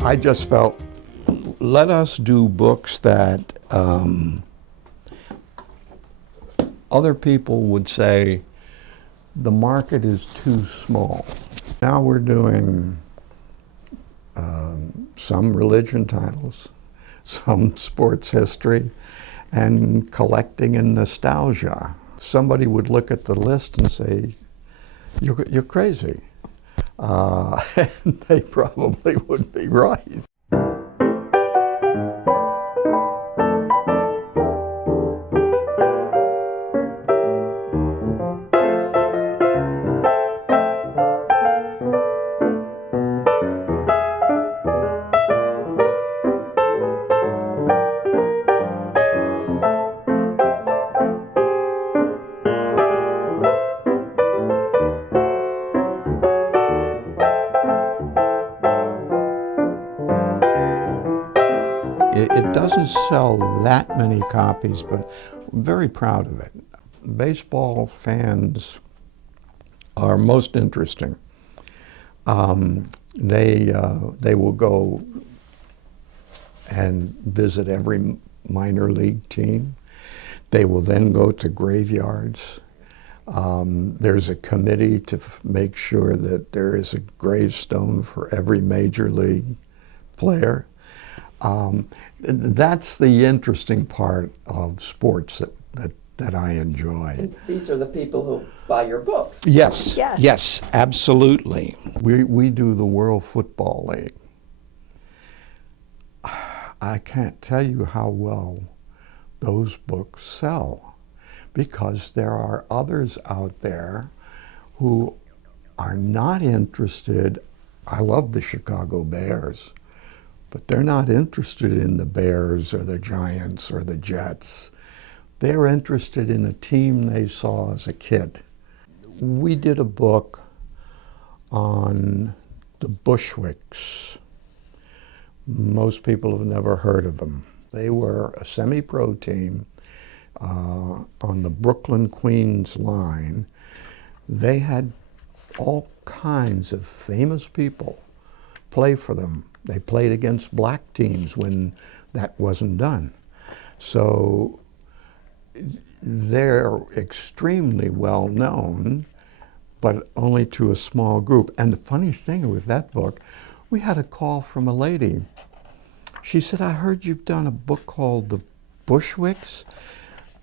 I just felt, let us do books that other people would say the market is too small. Now we're doing some religion titles, some sports history, and collecting and nostalgia. Somebody would look at the list and say, you're crazy. And they probably would be right. It doesn't sell that many copies, but I'm very proud of it. Baseball fans are most interesting. They will go and visit every minor league team. They will then go to graveyards. There's a committee to make sure that there is a gravestone for every major league player. That's the interesting part of sports that I enjoy. And these are the people who buy your books. Yes, Yes. yes, absolutely. We do the World Football League. I can't tell you how well those books sell, because there are others out there who are not interested. I love the Chicago Bears, but they're not interested in the Bears or the Giants or the Jets. They're interested in a team they saw as a kid. We did a book on the Bushwicks. Most people have never heard of them. They were a semi-pro team on the Brooklyn-Queens line. They had all kinds of famous people play for them. They played against black teams when that wasn't done. So they're extremely well known, but only to a small group. And the funny thing with that book, we had a call from a lady. She said, I heard you've done a book called The Bushwicks.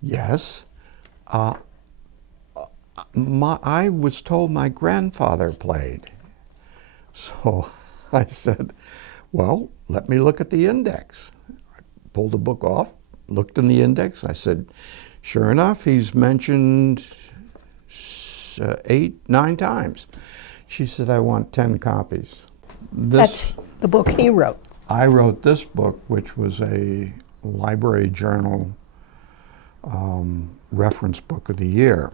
Yes. I was told my grandfather played. So I said, well, let me look at the index. I pulled the book off, looked in the index. I said, sure enough, he's mentioned 8, 9 times. She said, I want 10 copies. That's the book he wrote. I wrote this book, which was a Library Journal reference book of the year,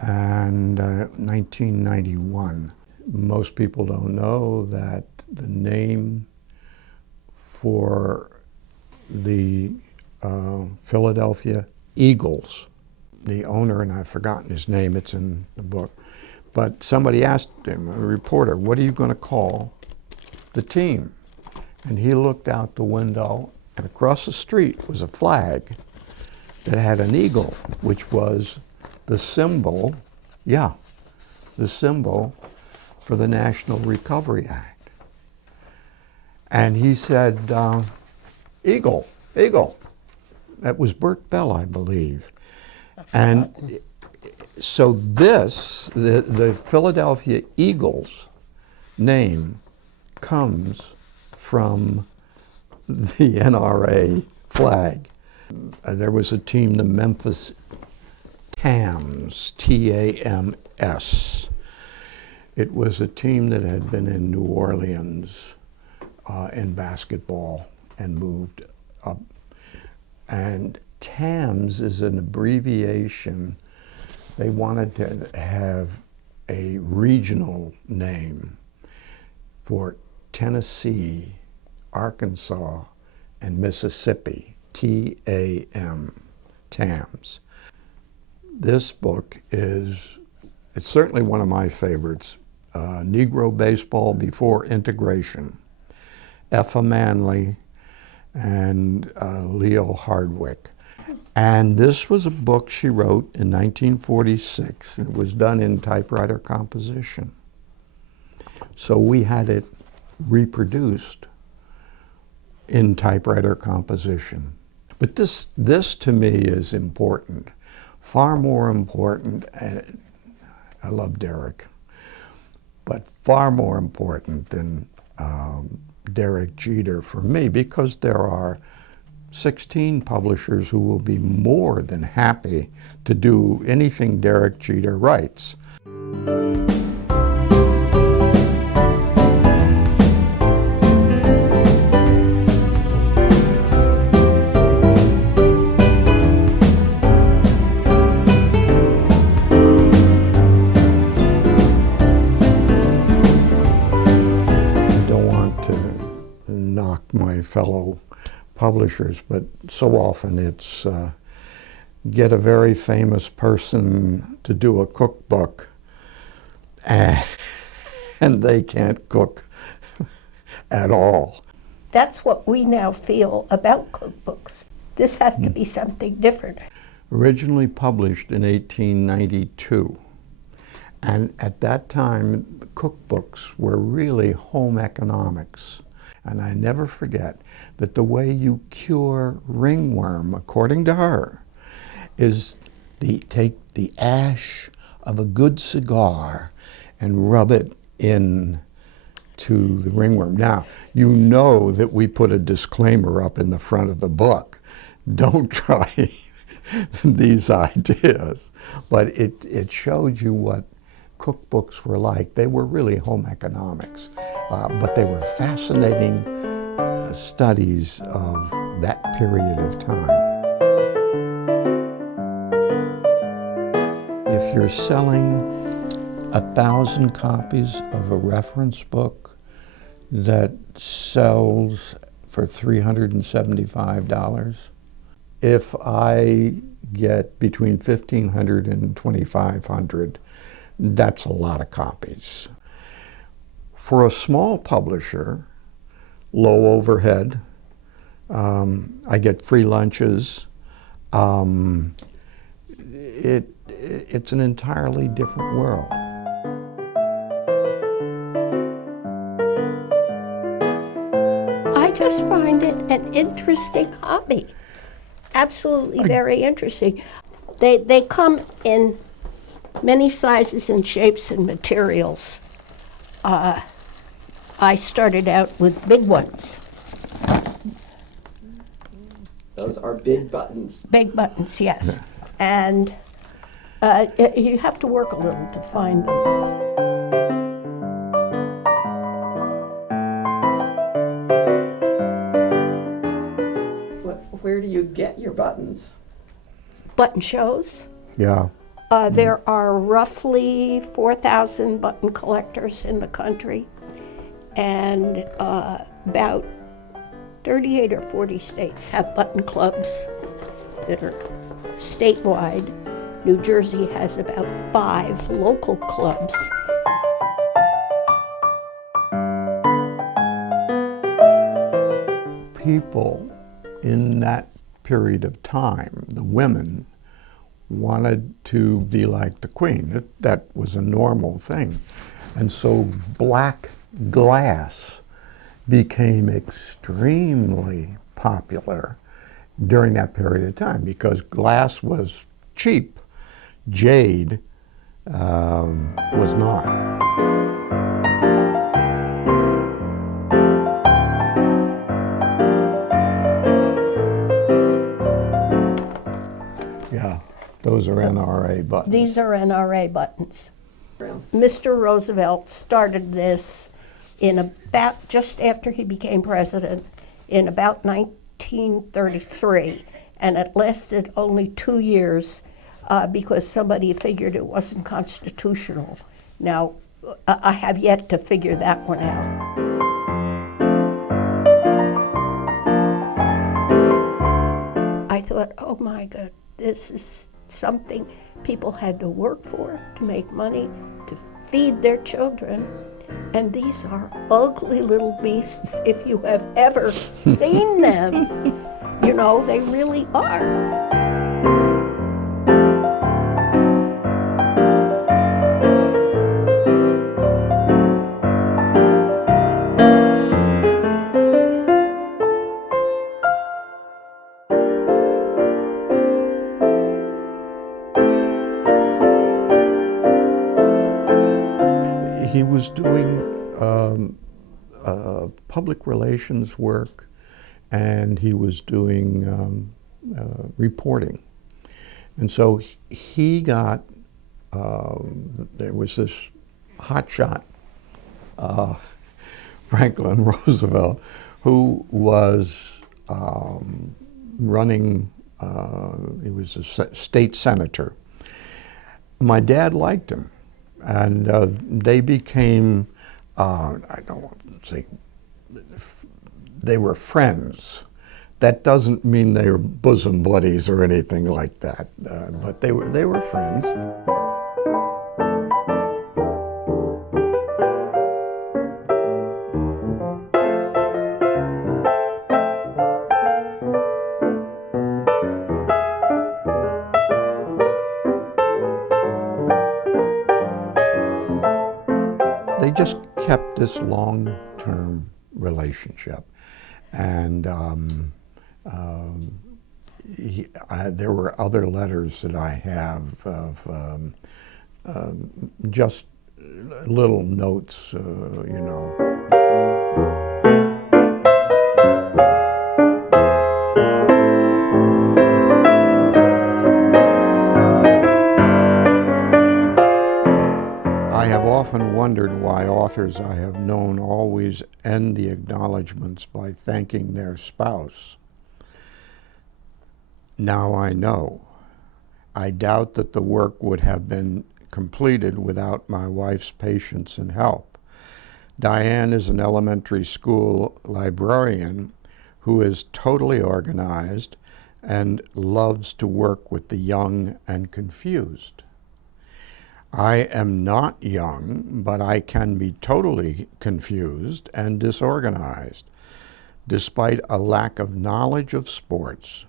and 1991. Most people don't know that the name for the Philadelphia Eagles, the owner, and I've forgotten his name, it's in the book, but somebody asked him, a reporter, what are you going to call the team? And he looked out the window, and across the street was a flag that had an eagle, which was the symbol, the symbol for the National Recovery Act. And he said, eagle, eagle. That was Bert Bell, I believe. And so this, the Philadelphia Eagles name comes from the NRA flag. There was a team, the Memphis Tams, T-A-M-S. It was a team that had been in New Orleans in basketball and moved up. And TAMS is an abbreviation. They wanted to have a regional name for Tennessee, Arkansas, and Mississippi, T-A-M, TAMS. This book it's certainly one of my favorites, Negro Baseball Before Integration. Effa Manley and Leo Hardwick. And this was a book she wrote in 1946. It was done in typewriter composition. So we had it reproduced in typewriter composition. But this to me is important, far more important. I love Derek, but far more important than Derek Jeter for me, because there are 16 publishers who will be more than happy to do anything Derek Jeter writes. My fellow publishers, but so often it's get a very famous person to do a cookbook and they can't cook at all. That's what we now feel about cookbooks. This has to be something different. Originally published in 1892, and at that time cookbooks were really home economics. And I never forget that the way you cure ringworm, according to her, is take the ash of a good cigar and rub it in to the ringworm. Now, you know that we put a disclaimer up in the front of the book. Don't try these ideas. But it showed you what cookbooks were like. They were really home economics, but they were fascinating studies of that period of time. If you're selling 1,000 copies of a reference book that sells for $375, if I get between 1,500 and 2,500, that's a lot of copies. For a small publisher, low overhead, I get free lunches. It's an entirely different world. I just find it an interesting hobby. Absolutely very interesting. They come in many sizes and shapes and materials. I started out with big ones. Those are big buttons. Big buttons, yes. And you have to work a little to find them. Where do you get your buttons? Button shows. Yeah. There are roughly 4,000 button collectors in the country, and about 38 or 40 states have button clubs that are statewide. New Jersey has about 5 local clubs. People in that period of time, the women, wanted to be like the queen. That was a normal thing. And so black glass became extremely popular during that period of time because glass was cheap. Jade was not. Yeah, those are NRA buttons. These are NRA buttons. Real. Mr. Roosevelt started this in about, just after he became president, in about 1933, and it lasted only 2 years because somebody figured it wasn't constitutional. Now, I have yet to figure that one out. I thought, oh my God, this is something people had to work for, to make money, to feed their children. And these are ugly little beasts if you have ever seen them. You know, they really are. He was doing public relations work, and he was doing reporting. And so he got, there was this hotshot, Franklin Roosevelt, who was running, he was a state senator. My dad liked him. And they became, I don't want to say, they were friends. That doesn't mean they were bosom buddies or anything like that, but they were friends. They just kept this long-term relationship, and there were other letters that I have of just little notes, you know. I have often wondered why authors I have known always end the acknowledgments by thanking their spouse. Now I know. I doubt that the work would have been completed without my wife's patience and help. Diane is an elementary school librarian who is totally organized and loves to work with the young and confused. I am not young, but I can be totally confused and disorganized. Despite a lack of knowledge of sports,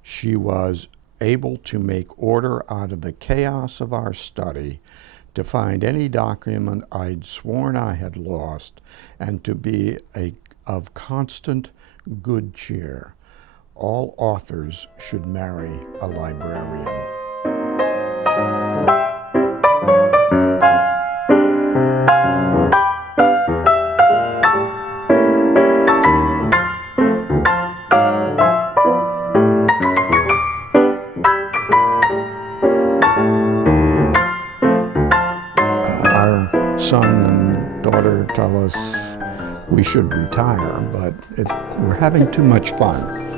she was able to make order out of the chaos of our study, to find any document I'd sworn I had lost, and to be of constant good cheer. All authors should marry a librarian. Our son and daughter tell us we should retire, but we're having too much fun.